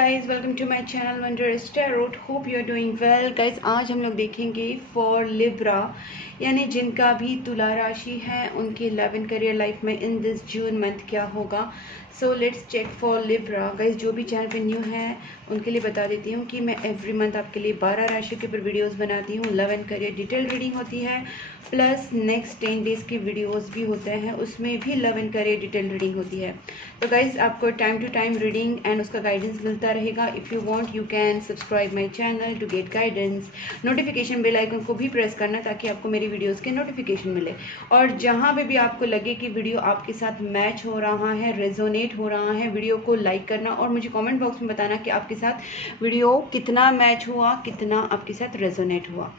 Guys, welcome to my channel wonder स्टारोट। Hope you are doing well guys. आज हम लोग देखेंगे फॉर लिब्रा, यानी जिनका भी तुला राशि है उनकी लव एंड करियर लाइफ में इन दिस जून मंथ क्या होगा। So let's check for Libra guys. जो भी चैनल पे न्यू है उनके लिए बता देती हूँ कि मैं एवरी मंथ आपके लिए 12 राशि के ऊपर वीडियोस बनाती हूँ। Love and career detail reading होती है, प्लस नेक्स्ट 10 डेज़ की वीडियोस भी होते हैं, उसमें भी love and career detail reading होती है। तो गाइज आपको time to time reading and उसका गाइडेंस मिलता रहेगा। If you want you can subscribe my channel to get guidance. Notification bell icon को भी प्रेस करना ताकि आपको मेरी वीडियोस के नोटिफिकेशन मिले। और जहाँ पे भी आपको लगे कि वीडियो आपके साथ मैच हो रहा है, रेजोनेट हो रहा है, वीडियो को लाइक करना और मुझे कमेंट बॉक्स में बताना कि आपके साथ वीडियो कितना मैच हुआ, कितना आपके साथ रेजोनेट हुआ।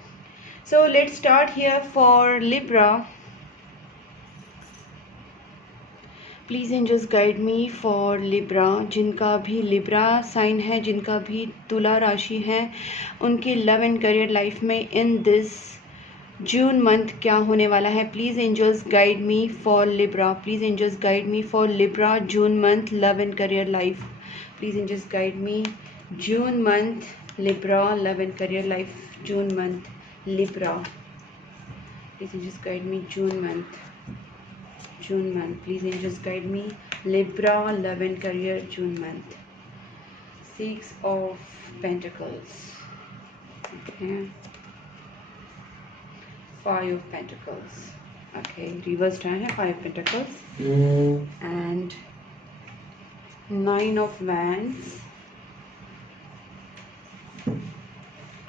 So let's start here for Libra. Please angels guide me for Libra. जिनका भी लिब्रा साइन है, जिनका भी तुला राशि है, उनकी लव एंड करियर लाइफ में इन दिस जून मंथ क्या होने वाला है। Please angels guide me for Libra. Please angels guide me for Libra June month love and career life. Please angels guide me June month Libra love and career life. June month Libra. Please angels guide me June month. Please angels guide me Libra love and career June month. 6 of Pentacles. Okay. 5 of Pentacles. Okay, reversed है 5 Pentacles. And 9 of Wands.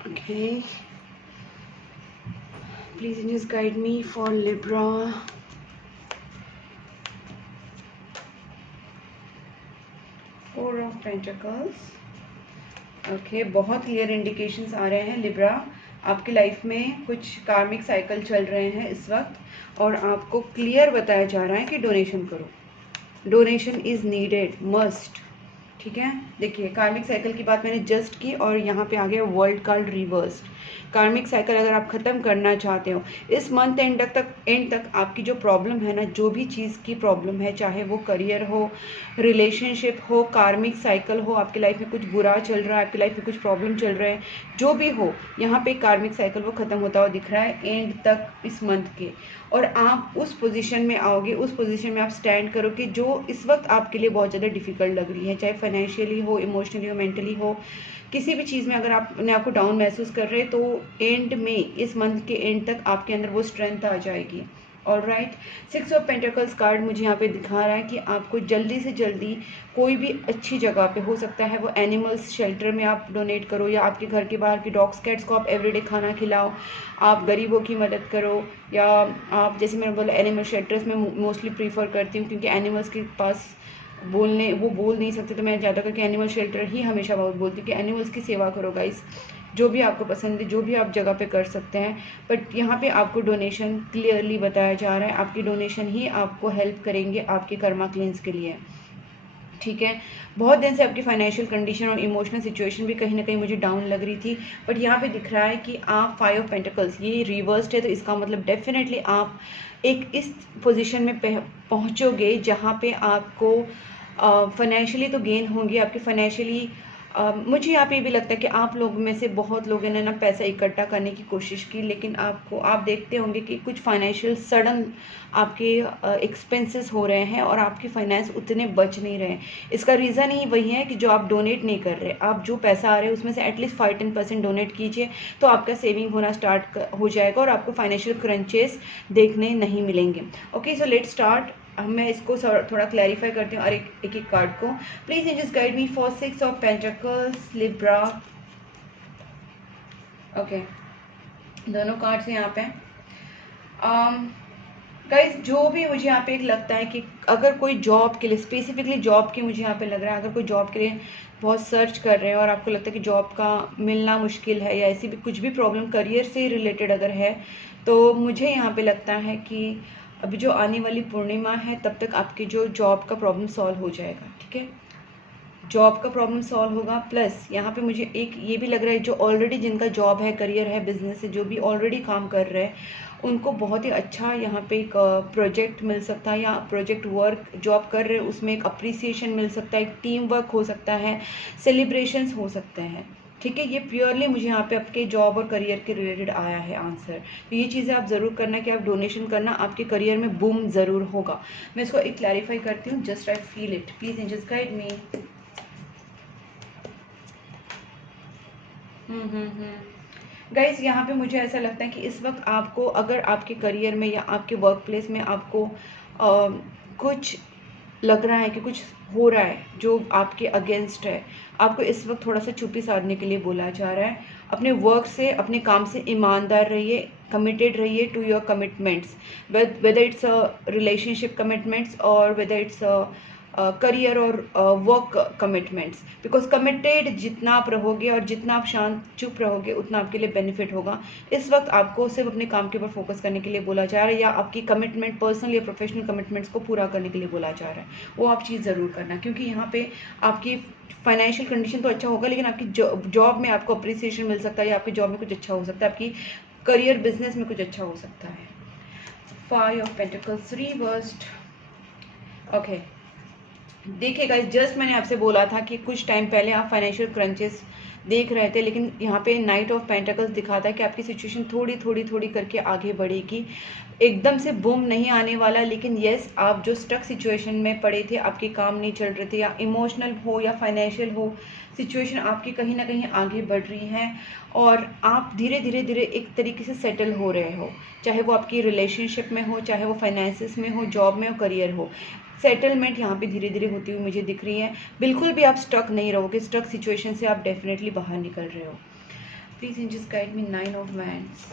Okay. Please angels guide me for Libra. 4 of Pentacles. Okay, बहुत clear indications आ रहे हैं Libra. आपकी life में कुछ कार्मिक cycle चल रहे हैं इस वक्त और आपको क्लियर बताया जा रहा है कि डोनेशन करो। Donation is needed, must. ठीक है, देखिए कार्मिक साइकिल की बात मैंने जस्ट की और यहाँ पे आ गया वर्ल्ड कार्ड रिवर्स्ड। कार्मिक साइकिल अगर आप ख़त्म करना चाहते हो इस मंथ एंड तक आपकी जो प्रॉब्लम है ना, जो भी चीज़ की प्रॉब्लम है, चाहे वो करियर हो, रिलेशनशिप हो, कार्मिक साइकिल हो, आपकी लाइफ में कुछ बुरा चल रहा है, आपकी लाइफ में कुछ प्रॉब्लम चल रहा है, जो भी हो, यहाँ पे कार्मिक साइकिल वो ख़त्म होता हुआ दिख रहा है एंड तक इस मंथ के। और आप उस पोजीशन में आओगे, उस पोजीशन में आप स्टैंड करोगे जो इस वक्त आपके लिए बहुत ज़्यादा डिफ़िकल्ट लग रही है, चाहे फाइनेंशियली हो, इमोशनली हो, मेंटली हो, किसी भी चीज़ में अगर आप अपने आप को डाउन महसूस कर रहे हैं तो एंड में इस मंथ के एंड तक आपके अंदर वो स्ट्रेंथ आ जाएगी। ऑलराइट, 6 ऑफ पेंटिकल्स कार्ड मुझे यहाँ पे दिखा रहा है कि आपको जल्दी से जल्दी कोई भी अच्छी जगह पे, हो सकता है वो एनिमल्स शेल्टर में आप डोनेट करो, या आपके घर के बाहर की डॉग्स कैट्स को आप एवरीडे खाना खिलाओ, आप गरीबों की मदद करो, या आप, जैसे मैंने बोला, एनिमल शेल्टर्स में मोस्टली प्रीफर करती हूँ क्योंकि एनिमल्स के पास वो बोल नहीं सकते, तो मैं ज़्यादा करके एनिमल शेल्टर ही हमेशा बहुत बोलती हूँ कि एनिमल्स की सेवा करो गाइस, जो भी आपको पसंद है, जो भी आप जगह पे कर सकते हैं। बट यहाँ पे आपको डोनेशन क्लियरली बताया जा रहा है, आपकी डोनेशन ही आपको हेल्प करेंगे आपके कर्मा क्लींस के लिए। ठीक है, बहुत दिन से आपकी फाइनेंशियल कंडीशन और इमोशनल सिचुएशन भी कहीं ना कहीं मुझे डाउन लग रही थी, बट यहाँ पे दिख रहा है कि आप 5 ऑफ पेंटिकल्स, ये रिवर्स्ड है, तो इसका मतलब डेफिनेटली आप एक इस पोजीशन में पहुँचोगे जहाँ पे आपको फाइनेंशियली तो गेन होंगी, आपकी फाइनेंशियली मुझे यहाँ पे भी लगता है कि आप लोग में से बहुत लोगों ने ना पैसा इकट्ठा करने की कोशिश की, लेकिन आप देखते होंगे कि कुछ फाइनेंशियल सडन आपके एक्सपेंसेस हो रहे हैं और आपकी फाइनेंस उतने बच नहीं रहे हैं। इसका रीज़न ही वही है कि जो आप डोनेट नहीं कर रहे, आप जो पैसा आ रहे हैं उसमें से एटलीस्ट 5-10% डोनेट कीजिए, तो आपका सेविंग होना स्टार्ट हो जाएगा और आपको फाइनेंशियल क्रंचेस देखने नहीं मिलेंगे। Okay, so let's start. मैं इसको थोड़ा क्लैरिफाई करती हूँ और एक कार्ड को। Please just guide me for 6 of pentacles Libra. Okay, दोनों कार्ड्स हैं यहाँ पे। गाइज, जो भी मुझे यहाँ पे एक लगता है कि अगर कोई जॉब के लिए, स्पेसिफिकली जॉब की मुझे यहाँ पे लग रहा है, अगर कोई जॉब के लिए बहुत सर्च कर रहे हैं और आपको लगता है कि जॉब का मिलना मुश्किल है, या ऐसी भी कुछ भी प्रॉब्लम करियर से रिलेटेड अगर है, तो मुझे यहाँ पे लगता है कि अभी जो आने वाली पूर्णिमा है तब तक आपकी जो जॉब का प्रॉब्लम सॉल्व हो जाएगा। ठीक है, जॉब का प्रॉब्लम सॉल्व होगा। प्लस यहाँ पे मुझे एक ये भी लग रहा है, जो ऑलरेडी जिनका जॉब है, करियर है, बिजनेस है, जो भी ऑलरेडी काम कर रहे हैं, उनको बहुत ही अच्छा यहाँ पे एक प्रोजेक्ट मिल सकता है, या प्रोजेक्ट वर्क जॉब कर रहे हैं उसमें एक अप्रिसिएशन मिल सकता है, एक टीम वर्क हो सकता है, सेलिब्रेशंस हो सकते हैं। ठीक है, ये प्योरली मुझे यहाँ पे आपके जॉब और करियर के रिलेटेड आया है आंसर। तो ये चीज़ें आप ज़रूर करना कि आप डोनेशन करना, आपके करियर में बूम ज़रूर होगा। मैं इसको एक क्लैरिफाई करती हूँ, just I feel it, please angels guide me. Guys, यहाँ पे मुझे ऐसा लगता है कि इस वक्त आपको, अगर आपके करियर में या आपके वर्क प्लेस में आपको कुछ लग रहा है कि कुछ हो रहा है जो आपके अगेंस्ट है, आपको इस वक्त थोड़ा सा चुप्पी साधने के लिए बोला जा रहा है। अपने वर्क से, अपने काम से ईमानदार रहिए, कमिटेड रहिए to your commitments, whether it's relationship commitments और वेदर इट्स करियर और वर्क कमिटमेंट्स। बिकॉज कमिटेड जितना आप रहोगे और जितना आप शांत चुप रहोगे, उतना आपके लिए बेनिफिट होगा। इस वक्त आपको सिर्फ अपने काम के ऊपर फोकस करने के लिए बोला जा रहा है, या आपकी कमिटमेंट, पर्सनल या प्रोफेशनल कमिटमेंट्स को पूरा करने के लिए बोला जा रहा है। वो आप चीज़ ज़रूर करना, क्योंकि यहाँ पे आपकी फाइनेंशियल कंडीशन तो अच्छा होगा, लेकिन आपकी जॉब में आपको अप्रिसिएशन मिल सकता है, या आपकी जॉब में कुछ अच्छा हो सकता है, आपकी करियर बिजनेस में कुछ अच्छा हो सकता है। 5 ऑफ पेंटिकल्स रिवर्स्ड। ओके, देखिए गाइस, जस्ट मैंने आपसे बोला था कि कुछ टाइम पहले आप फाइनेंशियल क्रंचेस देख रहे थे, लेकिन यहाँ पे नाइट ऑफ पेंटिकल्स दिखाता है कि आपकी सिचुएशन थोड़ी थोड़ी थोड़ी करके आगे बढ़ेगी। एकदम से बूम नहीं आने वाला, लेकिन येस, आप जो स्टक सिचुएशन में पड़े थे, आपके काम नहीं चल रहे थे, या इमोशनल हो या फाइनेंशियल हो, सिचुएशन आपकी कहीं ना कहीं आगे बढ़ रही है, और आप धीरे धीरे धीरे एक तरीके से सेटल हो रहे हो, चाहे वो आपकी रिलेशनशिप में हो, चाहे वो फाइनेंसिस में हो, जॉब में हो, करियर हो। सेटलमेंट यहाँ पे धीरे धीरे होती हुई मुझे दिख रही है। बिल्कुल भी आप स्टक नहीं रहोगे, स्टक सिचुएशन से आप डेफिनेटली बाहर निकल रहे हो। Please angels guide me. 9 of wands.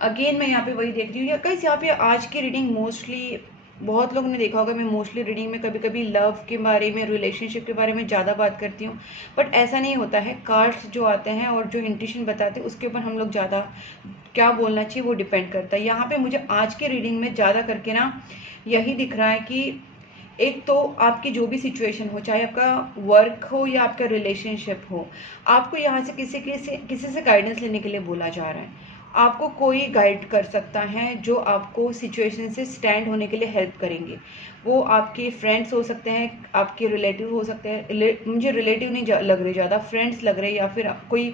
Again मैं यहाँ पे वही देख रही हूँ, या गाइस यहाँ पे आज की रीडिंग मोस्टली, बहुत लोगों ने देखा होगा, मैं मोस्टली रीडिंग में कभी कभी लव के बारे में, रिलेशनशिप के बारे में ज़्यादा बात करती हूँ, बट ऐसा नहीं होता है। कार्ड्स जो आते हैं और जो इंट्यूशन बताते हैं, उसके ऊपर हम लोग ज़्यादा क्या बोलना चाहिए वो डिपेंड करता है। यहाँ पे मुझे आज के रीडिंग में ज़्यादा करके ना यही दिख रहा है कि एक तो आपकी जो भी सिचुएशन हो, चाहे आपका वर्क हो या आपका रिलेशनशिप हो, आपको यहाँ से किसी से गाइडेंस लेने के लिए बोला जा रहा है। आपको कोई गाइड कर सकता है जो आपको सिचुएशन से स्टैंड होने के लिए हेल्प करेंगे। वो आपके फ्रेंड्स हो सकते हैं, आपके रिलेटिव हो सकते हैं, मुझे रिलेटिव नहीं लग रहे ज़्यादा, फ्रेंड्स लग रहे हैं, या फिर कोई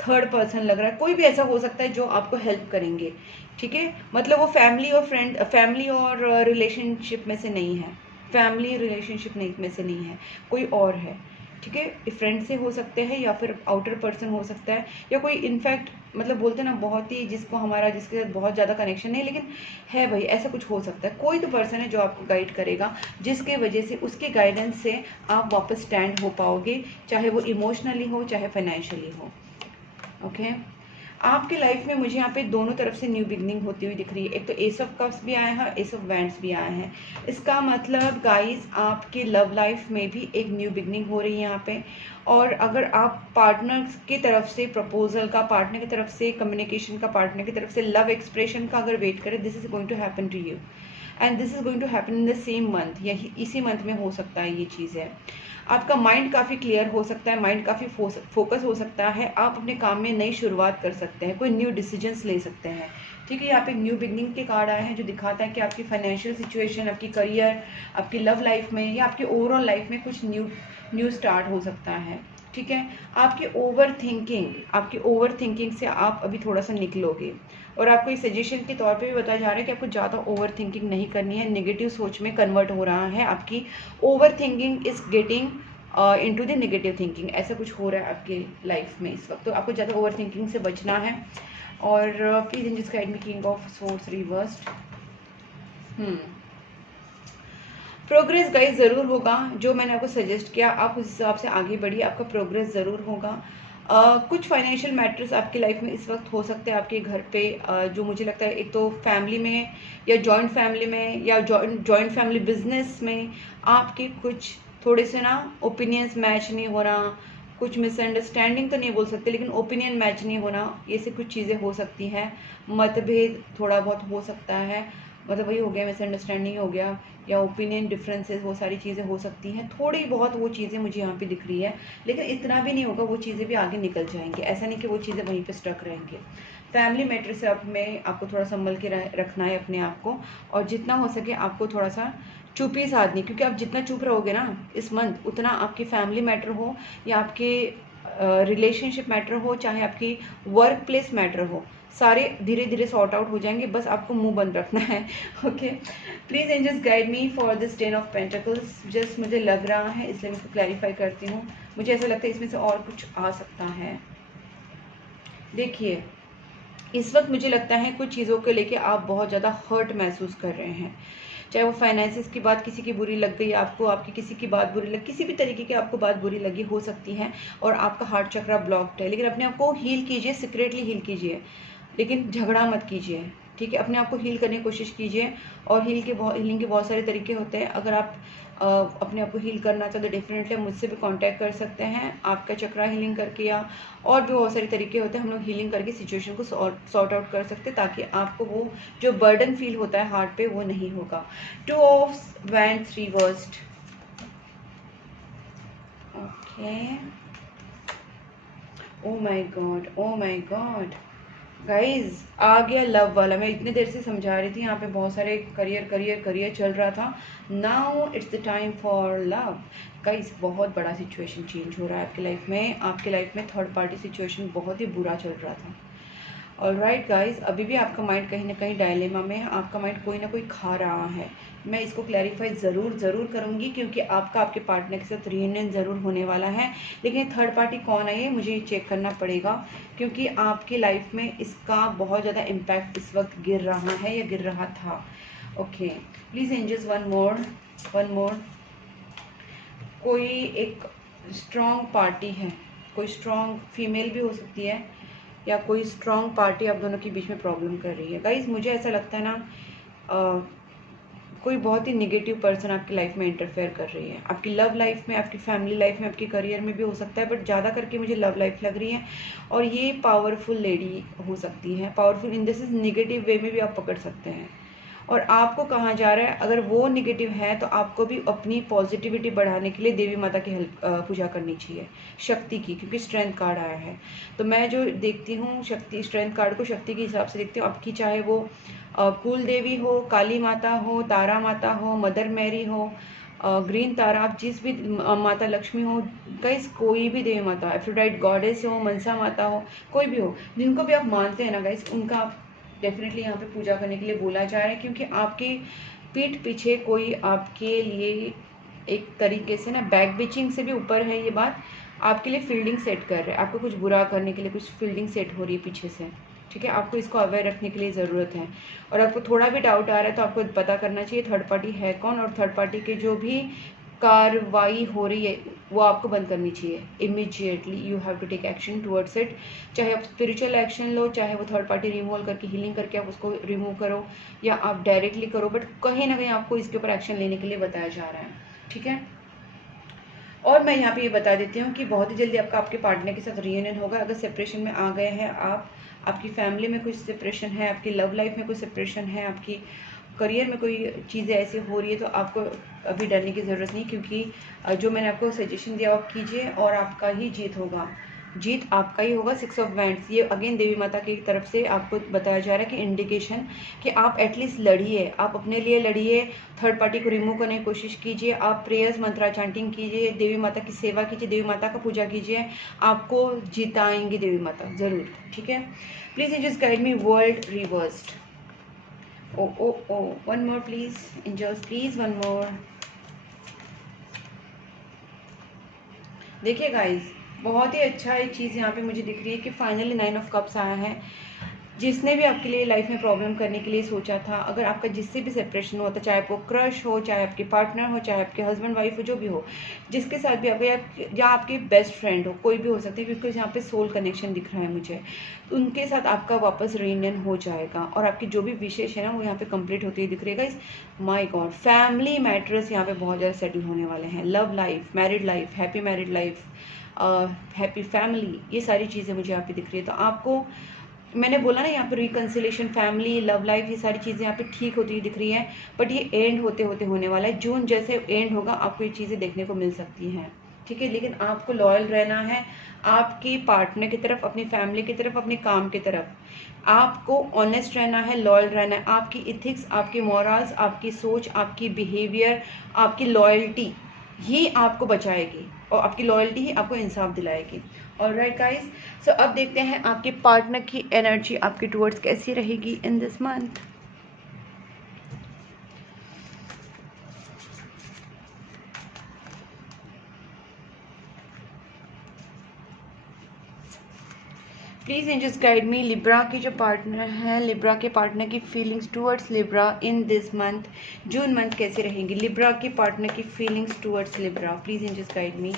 थर्ड पर्सन लग रहा है, कोई भी ऐसा हो सकता है जो आपको हेल्प करेंगे। ठीक है, मतलब वो फैमिली और रिलेशनशिप में से नहीं है, फैमिली रिलेशनशिप नहीं में से नहीं है, कोई और है। ठीक है, फ्रेंड से हो सकते हैं, या फिर आउटर पर्सन हो सकता है, या कोई इनफैक्ट मतलब बोलते हैं ना, बहुत ही जिसके साथ बहुत ज़्यादा कनेक्शन नहीं, लेकिन है भाई, ऐसा कुछ हो सकता है। कोई तो पर्सन है जो आपको गाइड करेगा, जिसके वजह से, उसके गाइडेंस से आप वापस स्टैंड हो पाओगे, चाहे वो इमोशनली हो, चाहे फाइनेंशियली हो। ओके, आपके लाइफ में मुझे यहाँ पे दोनों तरफ से न्यू बिगनिंग होती हुई दिख रही है। एक तो एस ऑफ कप्स भी आया है, एस ऑफ वैंड्स भी आया है। इसका मतलब गाइस, आपके लव लाइफ में भी एक न्यू बिगनिंग हो रही है यहाँ पे। और अगर आप पार्टनर की तरफ से प्रपोजल का, पार्टनर की तरफ से कम्युनिकेशन का, पार्टनर की तरफ से लव एक्सप्रेशन का अगर वेट करें, this is going to happen to you, and this is going to happen in the same month, यही इसी मंथ में हो सकता है। ये चीज़ है, आपका माइंड काफ़ी क्लियर हो सकता है, माइंड काफ़ी फोकस हो सकता है, आप अपने काम में नई शुरुआत कर सकते हैं, कोई न्यू डिसीजंस ले सकते हैं। ठीक है, यहाँ पे न्यू बिगनिंग के कार्ड आए हैं, जो दिखाता है कि आपकी फाइनेंशियल सिचुएशन, आपकी करियर, आपकी लव लाइफ में, या आपकी ओवरऑल लाइफ में कुछ न्यू स्टार्ट हो सकता है। ठीक है, आपकी ओवर थिंकिंग से आप अभी थोड़ा सा निकलोगे, और आपको एक सजेशन के तौर पे भी बताया जा रहा है कि आपको ज़्यादा ओवर थिंकिंग नहीं करनी है। नेगेटिव सोच में कन्वर्ट हो रहा है, आपकी over thinking is getting into the negative thinking, ऐसा कुछ हो रहा है आपकी लाइफ में इस वक्त। तो आपको ज़्यादा ओवर थिंकिंग से बचना है। और please in this guide me, king of swords reversed. Progress guys ज़रूर होगा, जो मैंने आपको सजेस्ट किया आप उस हिसाब से आगे बढ़िए, आपका प्रोग्रेस ज़रूर होगा। कुछ फाइनेंशियल मैटर्स आपकी लाइफ में इस वक्त हो सकते हैं आपके घर पे, जो मुझे लगता है एक तो फैमिली में, या जॉइंट फैमिली में, या जॉइंट फैमिली बिजनेस में आपके कुछ थोड़े से ना ओपिनियंस मैच नहीं हो रहा, कुछ मिसअंडरस्टैंडिंग तो नहीं बोल सकते, लेकिन ओपिनियन मैच नहीं होना, ये से कुछ चीज़ें हो सकती हैं। मतभेद थोड़ा बहुत हो सकता है, मतलब वही हो गया, मिसअंडरस्टैंडिंग हो गया या ओपिनियन डिफरेंसेस, वो सारी चीज़ें हो सकती हैं। थोड़ी बहुत वो चीज़ें मुझे यहाँ पे दिख रही है, लेकिन इतना भी नहीं होगा, वो चीज़ें भी आगे निकल जाएंगी। ऐसा नहीं कि वो चीज़ें वहीं पे स्टक रहेंगी। फैमिली मैटर से अब में आपको थोड़ा संभल के रखना है अपने आप को, और जितना हो सके आपको थोड़ा सा चुप ही साधनी, क्योंकि आप जितना चुप रहोगे ना इस मंथ, उतना आपकी फैमिली मैटर हो या आपके रिलेशनशिप मैटर हो, चाहे आपकी वर्क प्लेस मैटर हो, सारे धीरे धीरे सॉर्ट आउट हो जाएंगे। बस आपको मुंह बंद रखना है। Okay, please angels guide me for this 10 of pentacles. Just मुझे लग रहा है, इसलिए मैं इसको क्लैरिफाई करती हूँ। मुझे ऐसा लगता है इसमें से और कुछ आ सकता है। देखिए, इस वक्त मुझे लगता है कुछ चीज़ों को लेके आप बहुत ज़्यादा हर्ट महसूस कर रहे हैं, चाहे वो फाइनेंसिस की बात किसी की बुरी लग गई आपको, आपकी किसी की बात बुरी लग, किसी भी तरीके की आपको बात बुरी लगी हो सकती है, और आपका हार्ट चक्रा ब्लॉक्ड है। लेकिन अपने आप को हील कीजिए, सीक्रेटली हील कीजिए, लेकिन झगड़ा मत कीजिए, ठीक है। अपने आप को हील करने की कोशिश कीजिए, और हीलिंग के बहुत सारे तरीके होते हैं। अगर आप अपने आप को हील करना चाहते तो डेफिनेटली मुझसे भी कांटेक्ट कर सकते हैं, आपका चक्रा हीलिंग करके, या और भी बहुत सारे तरीके होते हैं। हम लोग हीलिंग करके सिचुएशन को सॉर्ट आउट कर सकते हैं, ताकि आपको वो जो बर्डन फील होता है हार्ट पे, वो नहीं होगा। 2 of wands reversed. Okay, oh my god, oh my god guys, आ गया लव वाला। मैं इतनी देर से समझा रही थी, यहाँ पे बहुत सारे करियर चल रहा था। Now it's the time for love. Guys, बहुत बड़ा सिचुएशन चेंज हो रहा है आपकी लाइफ में। आपके लाइफ में थर्ड पार्टी सिचुएशन बहुत ही बुरा चल रहा था। ऑलराइट गाइज, अभी भी आपका माइंड कहीं ना कहीं डायलेमा में है, आपका माइंड कोई ना कोई खा रहा है। मैं इसको क्लैरिफाई ज़रूर करूँगी, क्योंकि आपका आपके पार्टनर के साथ रियूनियन ज़रूर होने वाला है। लेकिन थर्ड पार्टी कौन है ये मुझे चेक करना पड़ेगा, क्योंकि आपकी लाइफ में इसका बहुत ज़्यादा इम्पैक्ट इस वक्त गिर रहा है या गिर रहा था। Okay, please angels, one more. कोई एक स्ट्रॉन्ग पार्टी है, कोई स्ट्रॉन्ग फीमेल भी हो सकती है, या कोई स्ट्रॉन्ग पार्टी आप दोनों के बीच में प्रॉब्लम कर रही है। गाइज, मुझे ऐसा लगता है ना, कोई बहुत ही निगेटिव पर्सन आपकी लाइफ में इंटरफेयर कर रही है, आपकी लव लाइफ में, आपकी फैमिली लाइफ में, आपके करियर में भी हो सकता है, बट ज़्यादा करके मुझे लव लाइफ लग रही है। और ये पावरफुल लेडी हो सकती है, powerful in this is negative way में भी आप पकड़ सकते हैं। और आपको कहाँ जा रहा है, अगर वो निगेटिव है तो आपको भी अपनी पॉजिटिविटी बढ़ाने के लिए देवी माता की पूजा करनी चाहिए, शक्ति की, क्योंकि स्ट्रेंथ कार्ड आया है। तो मैं जो देखती हूँ शक्ति, स्ट्रेंथ कार्ड को शक्ति के हिसाब से देखती हूँ। आपकी चाहे वो कुल देवी हो, काली माता हो, तारा माता हो, मदर मैरी हो, ग्रीन तारा, आप जिस भी माता लक्ष्मी हो, गाइस कोई भी देवी माता, एफ्रोडाइट गॉडेस हो, मनसा माता हो, कोई भी हो, जिनको भी आप मानते हैं ना गाइस, उनका आप डेफिनेटली यहाँ पे पूजा करने के लिए बोला जा रहा है। क्योंकि आपकी पीठ पीछे कोई आपके लिए एक तरीके से ना बैक बिचिंग से भी ऊपर है ये बात, आपके लिए फील्डिंग सेट कर रहे हैं, आपको कुछ बुरा करने के लिए कुछ फील्डिंग सेट हो रही है पीछे से, ठीक है। आपको इसको अवेयर रखने के लिए ज़रूरत है। और आपको थोड़ा भी डाउट आ रहा है तो आपको पता करना चाहिए थर्ड पार्टी है कौन, और थर्ड पार्टी के जो भी कार्रवाई हो रही है वो आपको बंद करनी चाहिए immediately. You have to take action towards it, चाहे आप स्पिरिचुअल एक्शन लो, चाहे वो थर्ड पार्टी रिमूवल करके हीलिंग करके आप उसको रिमूव करो, या आप डायरेक्टली करो, बट कहीं ना कहीं आपको इसके ऊपर एक्शन लेने के लिए बताया जा रहा है, ठीक है। और मैं यहाँ पे ये बता देती हूँ कि बहुत ही जल्दी आपका आपके पार्टनर के साथ रियूनियन होगा। अगर सेपरेशन में आ गए हैं आप, आपकी फैमिली में कुछ सेपरेशन है, आपकी लव लाइफ में कोई सेपरेशन है, आपकी करियर में कोई चीज़ें ऐसी हो रही है, तो आपको अभी डरने की ज़रूरत नहीं, क्योंकि जो मैंने आपको सजेशन दिया आप कीजिए और आपका ही जीत होगा, जीत आपका ही होगा। 6 ऑफ वैंड्स, ये अगेन देवी माता की तरफ से आपको बताया जा रहा है कि इंडिकेशन कि आप एटलीस्ट लड़िए, आप अपने लिए लड़िए, थर्ड पार्टी को रिमूव करने की कोशिश कीजिए, आप प्रेयर्स मंत्रा चैंटिंग कीजिए, देवी माता की सेवा कीजिए, देवी माता का पूजा कीजिए, आपको जिताएंगी देवी माता ज़रूर, ठीक है। Please just guide me, world reversed. Oh one more please angels, please one more. देखिए गाइज, बहुत ही अच्छा एक चीज़ यहाँ पे मुझे दिख रही है कि फाइनली 9 ऑफ कप्स आया है। जिसने भी आपके लिए लाइफ में प्रॉब्लम करने के लिए सोचा था, अगर आपका जिससे भी सेपरेशन हुआ था, चाहे आपको क्रश हो, चाहे आपके पार्टनर हो, चाहे आपके हस्बैंड वाइफ हो, जो भी हो, जिसके साथ भी आपके या आपके बेस्ट फ्रेंड हो, कोई भी हो सकती है, क्योंकि यहाँ पे सोल कनेक्शन दिख रहा है मुझे, उनके साथ आपका वापस रियूनियन हो जाएगा और आपकी जो भी विशेष है ना वो यहाँ पे कंप्लीट होती हुई दिख रही है। माय गॉड, फैमिली मैटर्स यहाँ पे बहुत ज़्यादा सेटल होने वाले हैं, love life, married life, happy married life, happy family, ये सारी चीज़ें मुझे यहाँ पे दिख रही है। तो आपको मैंने बोला ना, यहाँ पे रिकन्सिलेशन, फैमिली, लव लाइफ, ये सारी चीज़ें यहाँ पे ठीक होती हुई दिख रही हैं, बट ये एंड होते होते होने वाला है। जून जैसे एंड होगा आपको ये चीज़ें देखने को मिल सकती हैं, ठीक है। लेकिन आपको लॉयल रहना है आपकी पार्टनर की तरफ, अपनी फैमिली की तरफ, अपने काम की तरफ। आपको ऑनेस्ट रहना है, लॉयल रहना है। आपकी इथिक्स, आपकी मॉरल्स, आपकी सोच, आपकी बिहेवियर, आपकी लॉयल्टी ही आपको बचाएगी, और आपकी लॉयल्टी ही आपको इंसाफ दिलाएगी। ऑलराइट गाइस, सो अब देखते हैं आपके पार्टनर की एनर्जी आपके टुवर्ड्स कैसी रहेगी in this month. Please angels guide me, Libra की जो पार्टनर है, लिब्रा के पार्टनर की feelings towards Libra in this month, June month कैसी रहेंगी। लिब्रा के पार्टनर की feelings towards Libra, please angels guide me,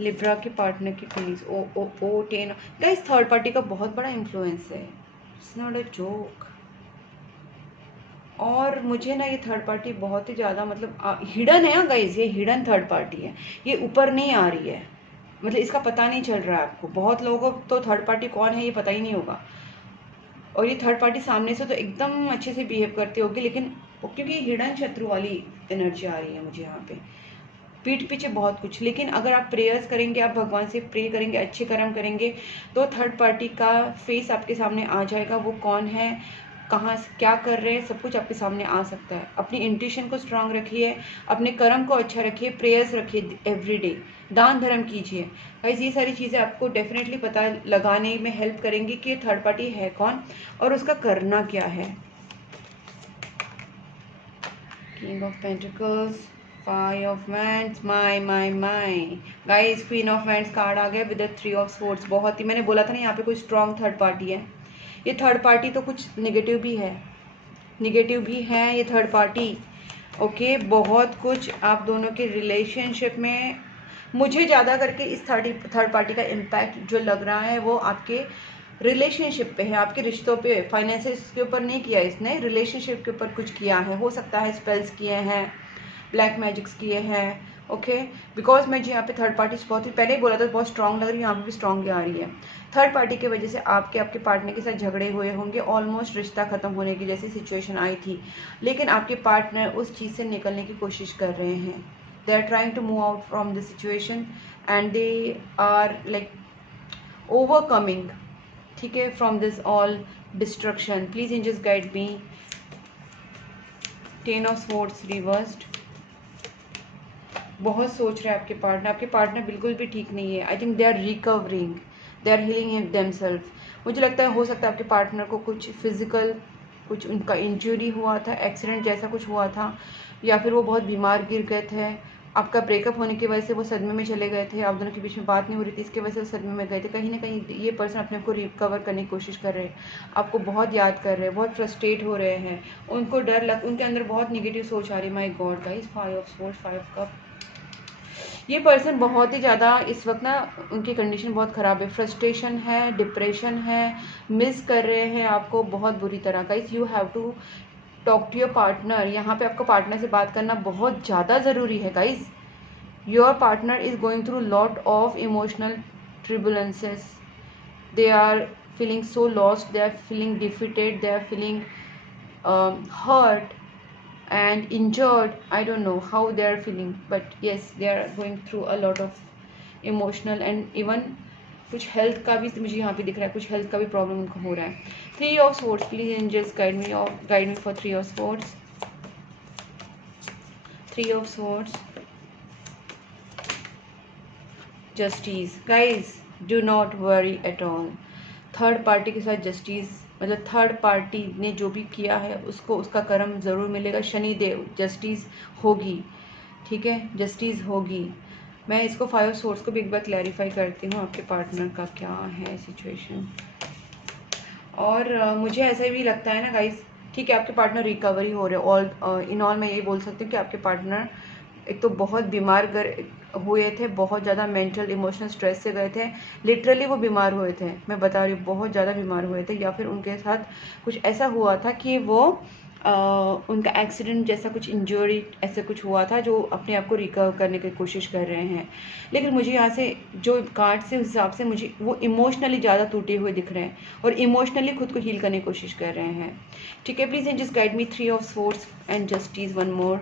Libra के पार्टनर की feelings. Oh 10 guys, third party का बहुत बड़ा इन्फ्लुएंस है, इट्स नॉट अ जोक। और मुझे ना ये थर्ड पार्टी बहुत ही ज़्यादा मतलब हिडन है गाइस, ये हिडन थर्ड पार्टी है, ये ऊपर नहीं आ रही है, मतलब इसका पता नहीं चल रहा है आपको। बहुत लोगों को तो थर्ड पार्टी कौन है ये पता ही नहीं होगा, और ये थर्ड पार्टी सामने से तो एकदम अच्छे से बिहेव करती होगी, लेकिन क्योंकि हिडन शत्रु वाली एनर्जी आ रही है मुझे यहाँ पे, पीठ पीछे बहुत कुछ। लेकिन अगर आप प्रेयर्स करेंगे, आप भगवान से प्रे करेंगे, अच्छे कर्म करेंगे, तो थर्ड पार्टी का फेस आपके सामने आ जाएगा। वो कौन है, कहाँ क्या कर रहे हैं, सब कुछ आपके सामने आ सकता है। अपनी इंट्यूशन को स्ट्रांग रखिए, अपने कर्म को अच्छा रखिए, प्रेयर्स रखिए एवरीडे, दान धर्म कीजिए गाइस। ये सारी चीज़ें आपको डेफिनेटली पता लगाने में हेल्प करेंगी कि थर्ड पार्टी है कौन और उसका करना क्या है। King of pentacles, five of wands, my guys, queen of wands card आ गया विद द 3 ऑफ स्वॉर्ड्स। बहुत ही, मैंने बोला था ना यहाँ पे कोई स्ट्रॉन्ग थर्ड पार्टी है। ये थर्ड पार्टी तो कुछ निगेटिव भी है, ये थर्ड पार्टी, ओके। बहुत कुछ आप दोनों के रिलेशनशिप में, मुझे ज़्यादा करके इस थर्ड पार्टी का इम्पैक्ट जो लग रहा है वो आपके रिलेशनशिप पे है, आपके रिश्तों पे। फाइनेंसेस के ऊपर नहीं किया इसने, रिलेशनशिप के ऊपर कुछ किया है। हो सकता है स्पेल्स किए हैं, ब्लैक मैजिक्स किए हैं, ओके। बिकॉज मैं जो यहाँ पे थर्ड पार्टी बहुत ही पहले ही बोला था बहुत स्ट्रांग लग रही है, यहाँ पे भी स्ट्रांग आ रही है। थर्ड पार्टी की वजह से आपके पार्टनर के साथ झगड़े हुए होंगे, ऑलमोस्ट रिश्ता खत्म होने की जैसी सिचुएशन आई थी, लेकिन आपके पार्टनर उस चीज़ से निकलने की कोशिश कर रहे हैं। They are trying to move out from the situation and they are like overcoming, ठीक है, from this all destruction. Please angels guide me, 10 of swords reversed. बहुत सोच रहे हैं आपके पार्टनर बिल्कुल भी ठीक नहीं है। I think they are recovering, they are healing themselves. मुझे लगता है हो सकता है आपके पार्टनर को कुछ फिजिकल, कुछ उनका इंजरी हुआ था, एक्सीडेंट जैसा कुछ हुआ था, या फिर वो बहुत बीमार गिर गए थे। आपका ब्रेकअप होने की वजह से वो सदमे में चले गए थे, आप दोनों के बीच में बात नहीं हो रही थी, इसके वजह से वो सदमे में गए थे। कहीं ना कहीं ये पर्सन अपने आप को रिकवर करने की कोशिश कर रहे हैं, आपको बहुत याद कर रहे हैं, बहुत फ्रस्ट्रेट हो रहे हैं, उनको डर लग, उनके अंदर बहुत निगेटिव सोच आ रही है। My God guys, 5 of swords, 5 cup. ये पर्सन बहुत ही ज़्यादा इस वक्त ना, उनकी कंडीशन बहुत ख़राब है, फ्रस्ट्रेशन है, डिप्रेशन है, मिस कर रहे हैं आपको बहुत बुरी तरह। Guys, you have to talk to your partner. यहाँ पे आपको पार्टनर से बात करना बहुत ज़्यादा ज़रूरी है guys. Your partner is going through lot of emotional turbulences, they are feeling so lost, they are feeling defeated, they are feeling hurt and injured. I don't know how they are feeling, but yes, they are going through a lot of emotional and even कुछ health का भी मुझे यहाँ पे दिख रहा है, कुछ हेल्थ का भी प्रॉब्लम उनको हो रहा है। 3 of swords, please angels guide me for 3 of swords, 3 of swords, justice. Guys, do not worry at all. Third party के साथ जस्टिस, मतलब थर्ड पार्टी ने जो भी किया है उसको उसका कर्म ज़रूर मिलेगा। शनिदेव, जस्टिस होगी, ठीक है, जस्टिस होगी। मैं इसको 5 सोर्स को भी एक बार क्लैरिफाई करती हूँ, आपके पार्टनर का क्या है सिचुएशन। और मुझे ऐसा भी लगता है ना गाइस, ठीक है, आपके पार्टनर रिकवरी हो रहे, ऑल इन ऑल मैं यही बोल सकती हूँ कि आपके पार्टनर एक तो बहुत बीमार हुए थे, बहुत ज़्यादा मेंटल इमोशनल स्ट्रेस से गए थे, लिटरली वो बीमार हुए थे, मैं बता रही हूँ बहुत ज़्यादा बीमार हुए थे, या फिर उनके साथ कुछ ऐसा हुआ था कि वो उनका एक्सीडेंट जैसा कुछ इंजरी ऐसा कुछ हुआ था, जो अपने आप को रिकवर करने की कोशिश कर रहे हैं। लेकिन मुझे यहाँ से जो कार्ड से उस हिसाब से मुझे वो इमोशनली ज़्यादा टूटे हुए दिख रहे हैं और इमोशनली खुद को हील करने की कोशिश कर रहे हैं। ठीक है, please just guide me 3 of swords and justice, one more.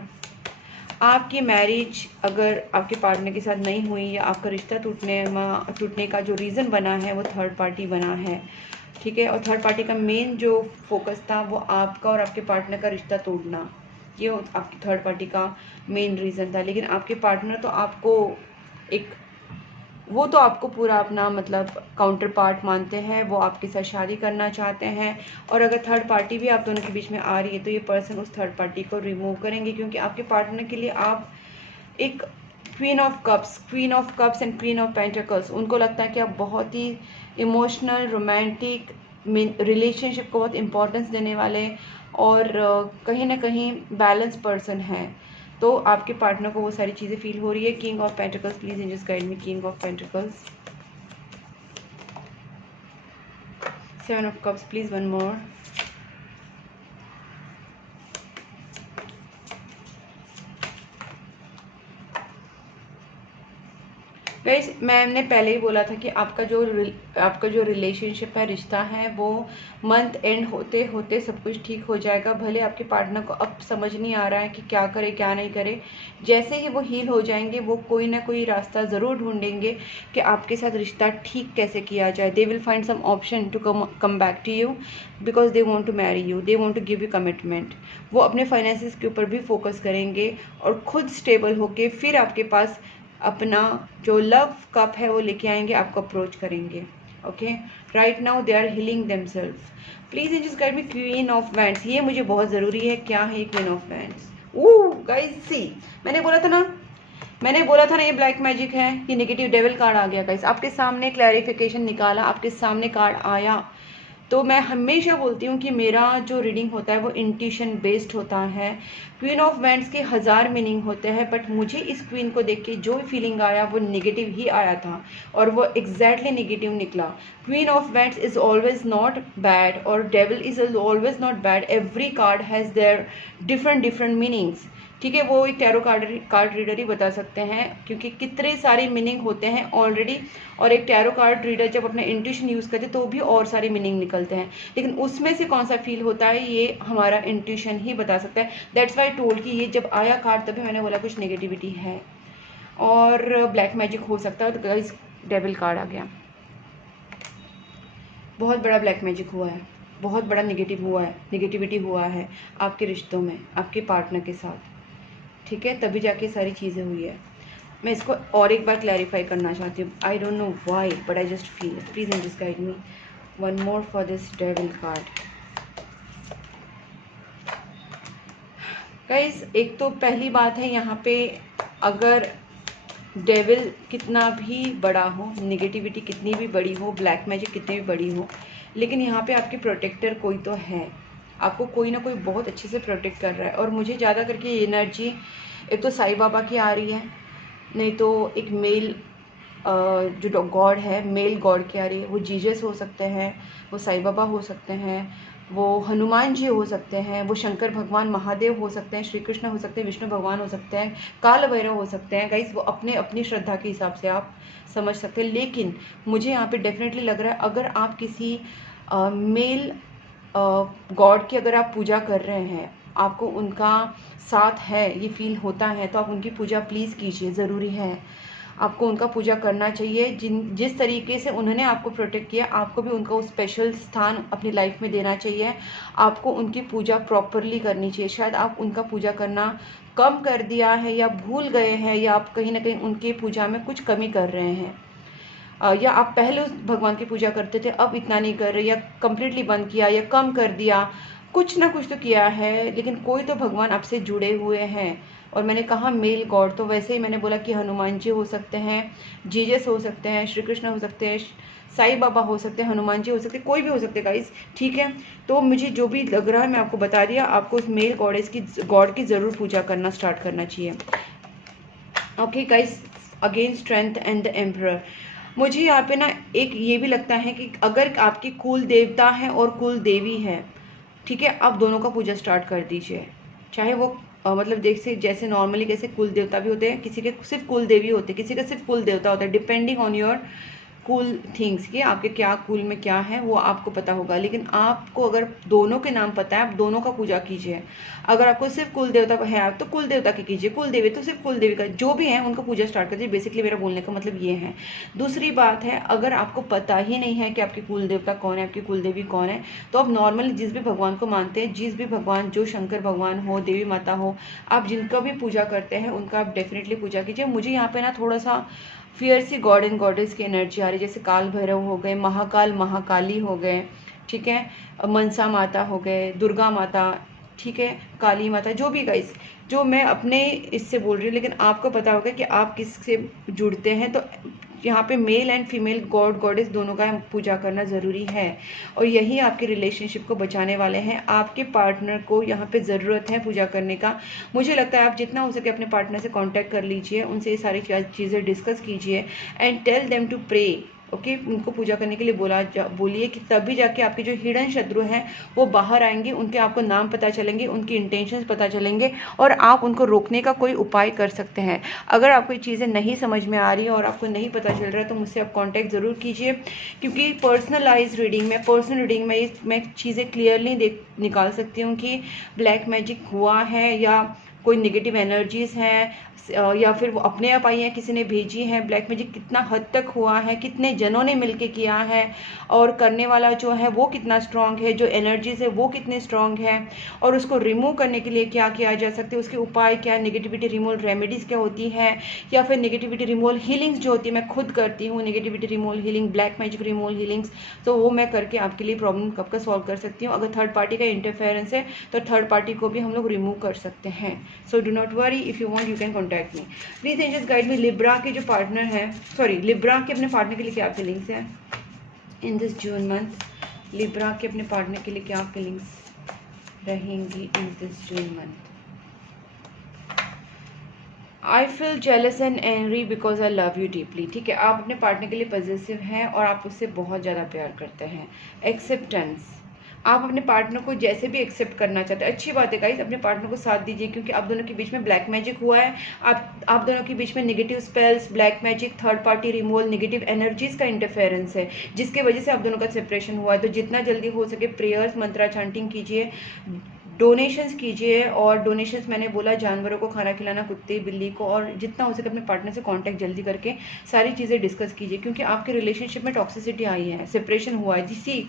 आपकी मैरिज अगर आपके पार्टनर के साथ नहीं हुई या आपका रिश्ता टूटने का जो रीज़न बना है वो थर्ड पार्टी बना है। ठीक है, और थर्ड पार्टी का मेन जो फोकस था वो आपका और आपके पार्टनर का रिश्ता तोड़ना, ये आपकी थर्ड पार्टी का मेन रीज़न था। लेकिन आपके पार्टनर तो आपको वो तो आपको पूरा अपना मतलब काउंटर पार्ट मानते हैं, वो आपके साथ शादी करना चाहते हैं। और अगर थर्ड पार्टी भी आप दोनों के बीच में आ रही है तो ये पर्सन उस थर्ड पार्टी को रिमूव करेंगे, क्योंकि आपके पार्टनर के लिए आप एक queen of cups and queen of pentacles, उनको लगता है कि आप बहुत ही इमोशनल रोमांटिक रिलेशनशिप को बहुत इंपॉर्टेंस देने वाले और कहीं ना कहीं बैलेंस पर्सन है। तो आपके पार्टनर को वो सारी चीज़ें फील हो रही है। King of pentacles, please just guide me, king of pentacles, 7 of cups, please one more. Guys, मैंने पहले ही बोला था कि आपका जो रिलेशनशिप है, रिश्ता है, वो मंथ एंड होते होते सब कुछ ठीक हो जाएगा। भले आपके पार्टनर को अब समझ नहीं आ रहा है कि क्या करे क्या नहीं करे, जैसे ही वो हील हो जाएंगे वो कोई ना कोई रास्ता ज़रूर ढूंढेंगे कि आपके साथ रिश्ता ठीक कैसे किया जाए। They will find some option to come back to you because they want to marry you, they want to give you commitment. वो अपने फाइनेंसिस के ऊपर भी फोकस करेंगे और खुद स्टेबल होके फिर आपके पास अपना जो लव कप है वो लेके आएंगे, आपको अप्रोच करेंगे। Okay, right now they are healing themselves. Please just guide me, queen of wands, ये मुझे बहुत ज़रूरी है। क्या है queen of wands? Oh guys, see मैंने बोला था ना ये ब्लैक मैजिक है, ये नेगेटिव डेविल कार्ड आ गया। गाइस, आपके सामने क्लैरिफिकेशन निकाला, आपके सामने कार्ड आया। तो मैं हमेशा बोलती हूँ कि मेरा जो रीडिंग होता है वो इंट्यूशन बेस्ड होता है। क्वीन ऑफ वैंड्स के 1000 मीनिंग होते हैं, बट मुझे इस क्वीन को देख के जो फीलिंग आया वो नेगेटिव ही आया था और वो एग्जैक्टली नेगेटिव निकला। Queen of wands is always not bad और devil is always not bad. Every card has their different meanings. ठीक है, वो एक टैरो कार्ड रीडर ही बता सकते हैं, क्योंकि कितने सारे मीनिंग होते हैं ऑलरेडी। और एक टैरो कार्ड रीडर जब अपना इंट्यूशन यूज़ करते हैं तो भी और सारे मीनिंग निकलते हैं, लेकिन उसमें से कौन सा फील होता है ये हमारा इंट्यूशन ही बता सकता है। दैट्स वाई टोल्ड कि ये जब आया कार्ड तभी मैंने बोला कुछ नेगेटिविटी है और ब्लैक मैजिक हो सकता है। तो गाइस, डेविल कार्ड आ गया। बहुत बड़ा ब्लैक मैजिक हुआ है, बहुत बड़ा नेगेटिविटी हुआ है आपके रिश्तों में, आपके पार्टनर के साथ। ठीक है, तभी जाके सारी चीज़ें हुई है। मैं इसको और एक बार क्लैरिफाई करना चाहती हूँ। I don't know why but I just feel it. Please just guide me one more for this devil card. Guys, एक तो पहली बात है यहाँ पे, अगर डेविल कितना भी बड़ा हो, नेगेटिविटी कितनी भी बड़ी हो, ब्लैक मैजिक कितनी भी बड़ी हो, लेकिन यहाँ पे आपके प्रोटेक्टर कोई तो है, आपको कोई ना कोई बहुत अच्छे से प्रोटेक्ट कर रहा है। और मुझे ज़्यादा करके ये एनर्जी एक तो साईं बाबा की आ रही है, नहीं तो एक मेल जो गॉड है, मेल गॉड की आ रही है। वो जीसस हो सकते हैं, वो साईं बाबा हो सकते हैं, वो हनुमान जी हो सकते हैं, वो शंकर भगवान महादेव हो सकते हैं, श्री कृष्ण हो सकते हैं, विष्णु भगवान हो सकते हैं, काल भैरव हो सकते हैं। गाइस, वो अपने अपनी श्रद्धा के हिसाब से आप समझ सकते हैं। लेकिन मुझे यहाँ पे डेफिनेटली लग रहा है, अगर आप किसी मेल गॉड की अगर आप पूजा कर रहे हैं, आपको उनका साथ है ये फील होता है, तो आप उनकी पूजा प्लीज़ कीजिए। ज़रूरी है, आपको उनका पूजा करना चाहिए। जिस तरीके से उन्होंने आपको प्रोटेक्ट किया, आपको भी उनका वो स्पेशल स्थान अपनी लाइफ में देना चाहिए। आपको उनकी पूजा प्रॉपरली करनी चाहिए। शायद आप उनका पूजा करना कम कर दिया है या भूल गए हैं, या आप कहीं ना कहीं उनकी पूजा में कुछ कमी कर रहे हैं, या आप पहले उस भगवान की पूजा करते थे अब इतना नहीं कर रहे, या कम्प्लीटली बंद किया या कम कर दिया, कुछ ना कुछ तो किया है। लेकिन कोई तो भगवान आपसे जुड़े हुए हैं। और मैंने कहा मेल गॉड, तो वैसे ही मैंने बोला कि हनुमान जी हो सकते हैं, जीसस हो सकते हैं, श्री कृष्ण हो सकते हैं, साईं बाबा हो सकते हैं, हनुमान जी हो सकते हैं, कोई भी हो सकते हैं गाइस। ठीक है, तो मुझे जो भी लग रहा है मैं आपको बता दिया। आपको उस मेल गॉड की ज़रूर पूजा करना स्टार्ट करना चाहिए। Okay guys, again strength and the emperor. मुझे यहाँ पे ना एक ये भी लगता है कि अगर आपकी कुल देवता है और कुल देवी है, ठीक है, आप दोनों का पूजा स्टार्ट कर दीजिए। चाहे वो मतलब देखिए जैसे नॉर्मली कैसे कुल देवता भी होते हैं, किसी के सिर्फ कुल देवी होते हैं, किसी का सिर्फ कुल देवता होता है, depending on your cool things कि आपके क्या कूल में क्या है वो आपको पता होगा। लेकिन आपको अगर दोनों के नाम पता है, आप दोनों का पूजा कीजिए। अगर आपको सिर्फ कुल देवता है तो कुल देवता की कीजिए, कुल देवी तो सिर्फ कुल देवी का, जो भी है उनका पूजा स्टार्ट कीजिए। बेसिकली मेरा बोलने का मतलब ये है। दूसरी बात है, अगर आपको पता ही नहीं है कि आपके कुल देवता कौन है, आपकी कुल देवी कौन है, तो आप नॉर्मली जिस भी भगवान को मानते हैं, जिस भी भगवान, जो शंकर भगवान हो, देवी माता हो, आप जिनका भी पूजा करते हैं उनका आप डेफिनेटली पूजा कीजिए। मुझे यहाँ पे ना थोड़ा सा फियर्सी गॉड एंड गॉडेस की एनर्जी आ रही है, जैसे काल भैरव हो गए, महाकाल महाकाली हो गए, ठीक है, मनसा माता हो गए, दुर्गा माता, ठीक है, काली माता, जो भी गाइस, जो मैं अपने इससे बोल रही हूँ, लेकिन आपको पता होगा कि आप किससे जुड़ते हैं। तो यहाँ पे male and female God goddess दोनों का पूजा करना ज़रूरी है, और यही आपके रिलेशनशिप को बचाने वाले हैं। आपके पार्टनर को यहाँ पे ज़रूरत है पूजा करने का। मुझे लगता है आप जितना हो सके अपने पार्टनर से कांटेक्ट कर लीजिए, उनसे ये सारी चीज़ें डिस्कस कीजिए and tell them to pray. Okay, उनको पूजा करने के लिए बोलिए कि तभी जाके आपके जो हिडन शत्रु हैं वो बाहर आएंगे, उनके आपको नाम पता चलेंगे, उनकी इंटेंशंस पता चलेंगे, और आप उनको रोकने का कोई उपाय कर सकते हैं। अगर आपको ये चीज़ें नहीं समझ में आ रही और आपको नहीं पता चल रहा है तो मुझसे आप कांटेक्ट ज़रूर कीजिए, क्योंकि पर्सनलाइज रीडिंग में मैं चीज़ें क्लियरली निकाल सकती हूँ कि ब्लैक मैजिक हुआ है या कोई नेगेटिव एनर्जीज़ हैं, या फिर वो अपने आप आई है, किसी ने भेजी है। ब्लैक मैजिक कितना हद तक हुआ है, कितने जनों ने मिलके किया है, और करने वाला जो है वो कितना स्ट्रांग है, जो एनर्जीज है वो कितने स्ट्रांग है, और उसको रिमूव करने के लिए क्या किया जा सकता है, उसके उपाय क्या, नेगेटिविटी रिमूवल रेमेडीज़ क्या होती है, या फिर नेगेटिविटी रिमूवल हीलिंग्स जो होती है, मैं खुद करती हूँ negativity removal healing, black magic removal healings, तो वो मैं करके आपके लिए प्रॉब्लम कब का सॉल्व कर सकती हूँ। अगर थर्ड पार्टी का इंटरफेरेंस है तो थर्ड पार्टी को भी हम लोग रिमूव कर सकते हैं। So do not worry, if you want you can contact me. Please angels guide me, Libra के जो पार्टनर है, सॉरी, लिब्रा के अपने पार्टनर के लिए क्या फीलिंग्स है in this June month. Libra के अपने पार्टनर के लिए क्या फीलिंग्स रहेंगी in this June month. I feel jealous and angry because I love you deeply. ठीक है, आप अपने पार्टनर के लिए पॉजिटिव हैं और आप उससे बहुत ज़्यादा प्यार करते हैं। एक्सेप्टेंस, आप अपने पार्टनर को जैसे भी एक्सेप्ट करना चाहते हैं। अच्छी बात है गाइस, अपने पार्टनर को साथ दीजिए, क्योंकि आप दोनों के बीच में ब्लैक मैजिक हुआ है। आप दोनों के बीच में negative spells, black magic, third party removal, negative energies का इंटरफेरेंस है, जिसके वजह से आप दोनों का सेपरेशन हुआ है। तो जितना जल्दी हो सके प्रेयर्स, मंत्रा चांटिंग कीजिए, डोनेशंस कीजिए। और डोनेशंस मैंने बोला, जानवरों को खाना खिलाना, कुत्ते बिल्ली को, और जितना हो सके अपने पार्टनर से कांटेक्ट जल्दी करके सारी चीज़ें डिस्कस कीजिए, क्योंकि आपके रिलेशनशिप में टॉक्सिसिटी आई है, सेपरेशन हुआ है। जिसी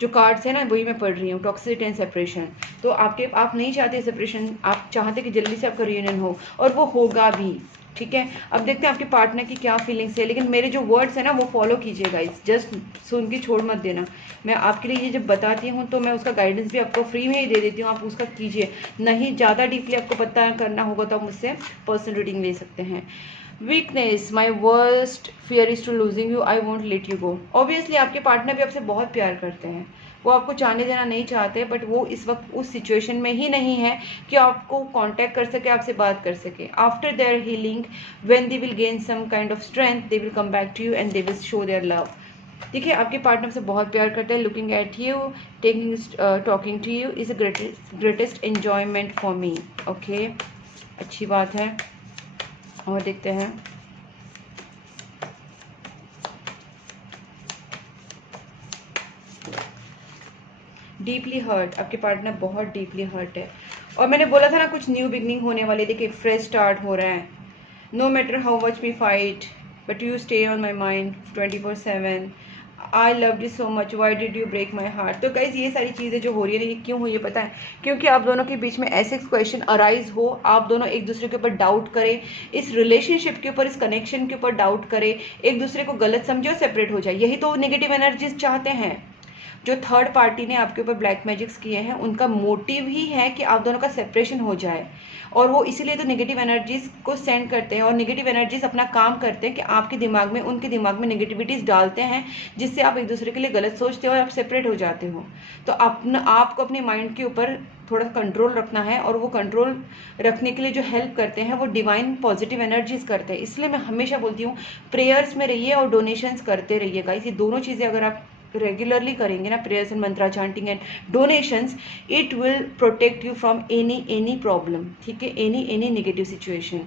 जो कार्ड्स है ना वही मैं पढ़ रही हूँ, टॉक्सिसिटी एंड सेपरेशन। तो आप नहीं चाहते सेपरेशन, आप चाहते कि जल्दी से आपका रियूनियन हो, और वो होगा भी। ठीक है, अब देखते हैं आपके पार्टनर की क्या फीलिंग्स है, लेकिन मेरे जो वर्ड्स है ना वो फॉलो कीजिए गाइस, जस्ट सुन के छोड़ मत देना। मैं आपके लिए ये जब बताती हूँ तो मैं उसका गाइडेंस भी आपको फ्री में ही दे देती हूँ, आप उसका कीजिए। नहीं ज़्यादा डीपली आपको पता करना होगा तो आप मुझसे पर्सनल रीडिंग ले सकते हैं। Weakness, my worst fear is to losing you, I won't let you go. Obviously आपके पार्टनर भी आपसे बहुत प्यार करते हैं, वो आपको जाने देना नहीं चाहते, बट वो इस वक्त उस सिचुएशन में ही नहीं है कि आपको कांटेक्ट कर सके, आपसे बात कर सके। After their healing, when they will gain some kind of strength, they will come back to you and they will show their love. ठीक है, आपके पार्टनर से बहुत प्यार करते हैं। Looking at you, taking talking to you is a greatest enjoyment for me. Okay, अच्छी बात है। और देखते हैं, डीपली हर्ट, आपके पार्टनर बहुत डीपली हर्ट है। और मैंने बोला था ना कुछ न्यू बिगनिंग होने वाली, देखिए फ्रेश स्टार्ट हो रहा है। No matter how much we fight but you stay on my mind 24/7। I love you so much, why did you break my heart. तो गाइज ये सारी चीज़ें जो हो रही है, ये क्यों हुई है पता है? क्योंकि आप दोनों के बीच में ऐसे क्वेश्चन अराइज हो, आप दोनों एक दूसरे के ऊपर डाउट करें, इस रिलेशनशिप के ऊपर, इस कनेक्शन के ऊपर डाउट करें, एक दूसरे को गलत समझे और सेपरेट हो जाए। यही तो नेगेटिव एनर्जीज चाहते हैं। जो थर्ड पार्टी ने आपके ऊपर ब्लैक मैजिक्स किए हैं, उनका मोटिव ही है कि आप दोनों का सेपरेशन हो जाए, और वो इसीलिए तो नेगेटिव एनर्जीज को सेंड करते हैं, और नेगेटिव एनर्जीज अपना काम करते हैं कि आपके दिमाग में, उनके दिमाग में नेगेटिविटीज डालते हैं, जिससे आप एक दूसरे के लिए गलत सोचते हो और आप सेपरेट हो जाते हो। तो आपको अपने माइंड के ऊपर थोड़ा कंट्रोल रखना है, और वो कंट्रोल रखने के लिए जो हेल्प करते हैं वो डिवाइन पॉजिटिव एनर्जीज करते हैं। इसलिए मैं हमेशा बोलती हूँ प्रेयर्स में रहिए और डोनेशंस करते रहिए गाइस। ये दोनों चीज़ें अगर आप रेगुलरली करेंगे ना prayers and Mantra chanting and donations, it will protect you from any problem, ठीक है, एनी नेगेटिव सिचुएशन।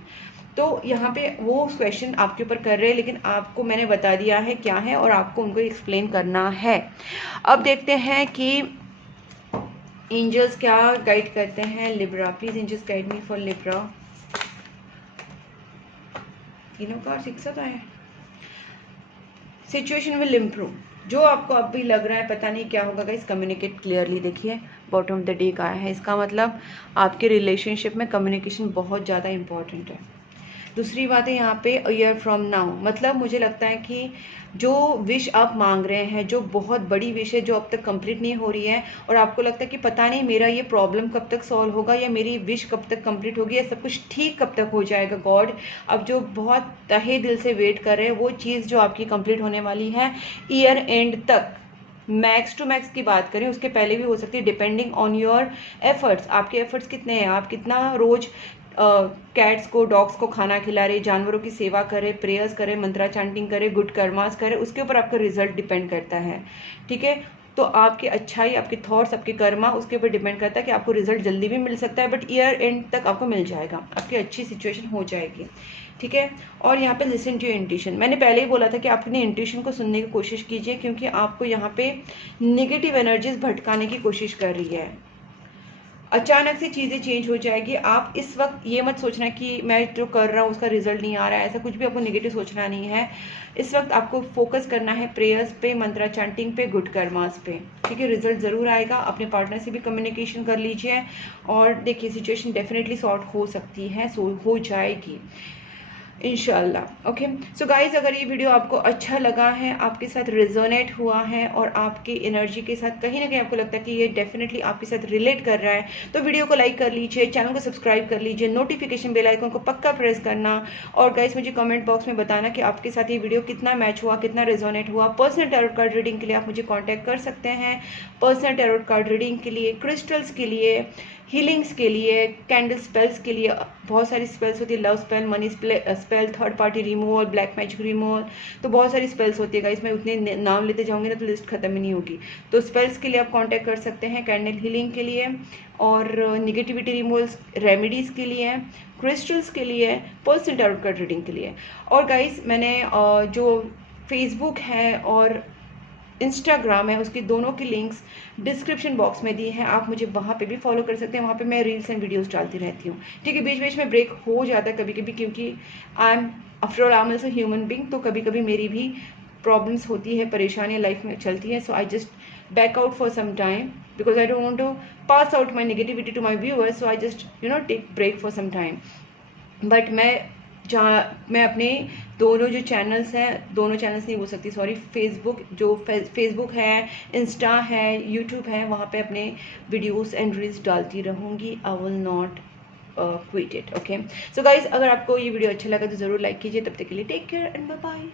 तो यहाँ पे वो क्वेश्चन आपके ऊपर कर रहे हैं, लेकिन आपको मैंने बता दिया है क्या है और आपको उनको एक्सप्लेन करना है। अब देखते हैं कि एंजल्स क्या गाइड करते हैं Libra. Please angels guide me for Libra. तीनों कार्ड्स एक साथ आए हैं। Situation will improve. जो आपको अब भी लग रहा है पता नहीं क्या होगा गाइस, कम्युनिकेट क्लियरली। देखिए बॉटम ऑफ द डेक आया है, इसका मतलब आपके रिलेशनशिप में कम्युनिकेशन बहुत ज़्यादा इंपॉर्टेंट है। दूसरी बात है यहाँ पे ईयर फ्रॉम नाउ, मतलब मुझे लगता है कि जो विश आप मांग रहे हैं, जो बहुत बड़ी विश है, जो अब तक कंप्लीट नहीं हो रही है और आपको लगता है कि पता नहीं मेरा ये प्रॉब्लम कब तक सॉल्व होगा या मेरी विश कब तक कंप्लीट होगी या सब कुछ ठीक कब तक हो जाएगा गॉड, अब जो बहुत तहे दिल से वेट कर रहे हैं वो चीज़ जो आपकी कंप्लीट होने वाली है ईयर एंड तक। मैक्स टू मैक्स की बात करें, उसके पहले भी हो सकती है, डिपेंडिंग ऑन योर एफर्ट्स। आपके एफर्ट्स कितने हैं, आप कितना रोज कैट्स को, डॉग्स को खाना खिला रहे, जानवरों की सेवा करे, प्रेयर्स करे, मंत्रा चांटिंग करे, गुड कर्मास करे, उसके ऊपर आपका रिजल्ट डिपेंड करता है, ठीक है। तो आपकी अच्छाई, आपके थॉट्स, आपके कर्मा, उसके ऊपर डिपेंड करता है कि आपको रिजल्ट जल्दी भी मिल सकता है, बट ईयर एंड तक आपको मिल जाएगा, आपकी अच्छी सिचुएशन हो जाएगी, ठीक है। और यहाँ पे लिसन टू योर इंट्यूशन, मैंने पहले ही बोला था कि आप अपने इंट्यूशन को सुनने की कोशिश कीजिए, क्योंकि आपको यहाँ पे नेगेटिव एनर्जीज भटकाने की कोशिश कर रही है। अचानक से चीज़ें चेंज हो जाएगी। आप इस वक्त ये मत सोचना कि मैं जो कर रहा हूँ उसका रिजल्ट नहीं आ रहा है, ऐसा कुछ भी आपको नेगेटिव सोचना नहीं है। इस वक्त आपको फोकस करना है प्रेयर्स पे, मंत्रा चैंटिंग पे, गुड कर्मास पे, ठीक है। रिजल्ट ज़रूर आएगा। अपने पार्टनर से भी कम्युनिकेशन कर लीजिए और देखिए सिचुएशन डेफिनेटली सॉर्ट हो सकती है, हो जाएगी इंशाल्लाह। ओके सो गाइज, अगर ये वीडियो आपको अच्छा लगा है, आपके साथ रिजोनेट हुआ है और आपकी एनर्जी के साथ कहीं ना कहीं आपको लगता है कि ये डेफिनेटली आपके साथ रिलेट कर रहा है, तो वीडियो को लाइक कर लीजिए, चैनल को सब्सक्राइब कर लीजिए, नोटिफिकेशन बेल आइकन को पक्का प्रेस करना। और गाइज मुझे कमेंट बॉक्स में बताना कि आपके साथ ये वीडियो कितना मैच हुआ, कितना रिजोनेट हुआ। पर्सनल टैरोट कार्ड रीडिंग के लिए आप मुझे कॉन्टैक्ट कर सकते हैं। पर्सनल टैरोट कार्ड रीडिंग के लिए, क्रिस्टल्स के लिए, हीलिंग्स के लिए, कैंडल स्पेल्स के लिए, बहुत सारी स्पेल्स होती है, love spell, money spell, third party removal, black magic removal, तो बहुत सारी स्पेल्स होती है गाइस। मैं उतने नाम लेते जाऊंगी ना तो लिस्ट खत्म ही नहीं होगी। तो स्पेल्स के लिए आप कांटेक्ट कर सकते हैं, कैंडल हीलिंग के लिए, और निगेटिविटी रिमूवल्स रेमेडीज़ के लिए, क्रिस्टल्स के लिए, पर्सनल टैरोट कार्ड रीडिंग के लिए। और गाइस मैंने जो फेसबुक है और इंस्टाग्राम है उसकी दोनों की लिंक्स डिस्क्रिप्शन बॉक्स में दी हैं, आप मुझे वहाँ पे भी फॉलो कर सकते हैं। वहाँ पे मैं रील्स एंड वीडियोस डालती रहती हूँ, ठीक है। बीच बीच में ब्रेक हो जाता है कभी कभी, क्योंकि I am after all I am also human being, तो कभी कभी मेरी भी प्रॉब्लम्स होती है, परेशानियाँ लाइफ में चलती हैं। So I just back out for some time because I don't want to pass out my negativity to my viewers, so I just take break for some time. But मैं अपने दोनों जो चैनल्स हैं, दोनों channels नहीं बोल सकती sorry, Facebook है, इंस्टा है, यूट्यूब है, वहाँ पे अपने वीडियोस एंड रील्स डालती रहूँगी। I will not quit it. Okay so guys, अगर आपको ये वीडियो अच्छा लगा तो ज़रूर लाइक कीजिए। तब तक के लिए take care and bye bye.